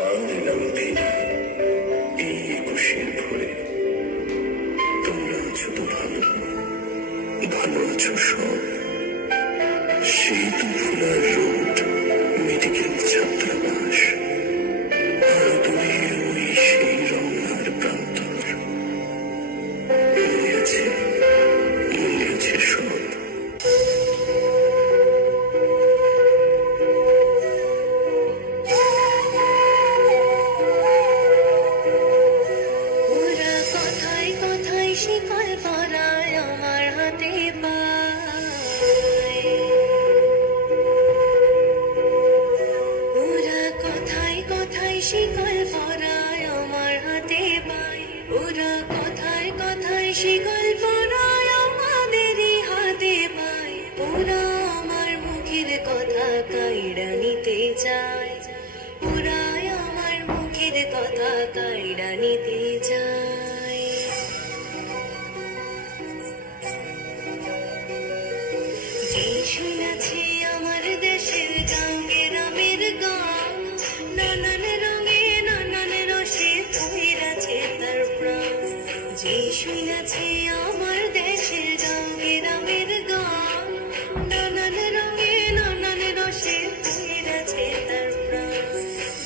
আবার এলাম ফিরে এই 21-এর ভোরে। তোমরা আছো তো ভালো, ভালো আছো সব। সেই তো ভোলার রোড, মেডিকেল ছাত্রাবাস, আরো দূরে ওই সেই রমনার প্রান্তর। মনে আছে, মনে আছে সব। শিকল পরায় আমার হাতে পায়, ওরা কথায় কথায় শিকল পরায় আমার হাতে পায়, ওরা কথায় কথায় শিকল পরায় আমাদেরই হাতে পায়। ওরা আমার মুখের কথা কাইড়া নিতে চায়, ওরা আমার মুখের কথা কাইড়া নিতে চায়। শুনেছি আমার দেশের গান, গ্রামের গান, নানান রঙে নানান রসে তৈরাছে তার প্রাণ। যে শুনেছি আমার দেশের গান, গ্রামের গান, নানান রঙে নানান রসে তৈরাছে তার প্রাণ।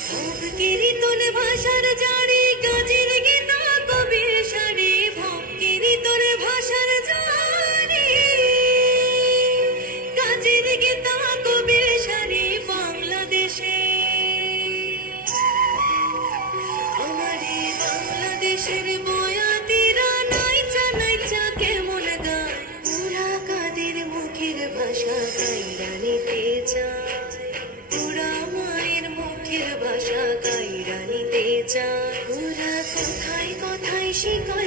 ভোগ কীর্তন ভাষার জারি, গাজীর গীতা কবির সারি, ভোগ কীর্তন ভাষার জারি, গাজীর গীতা কবির সারি বাংলাদেশে। আমারই বাংলাদেশের বয়াতিরা নাইচা নাইচা কেমন গায়, ওরা কাদের মুখের ভাষা কাইড়া নিতে চায়, ওরা মায়ের মুখের ভাষা কাইড়া নিতে চায়। ওরা কথায় কথায় শিকল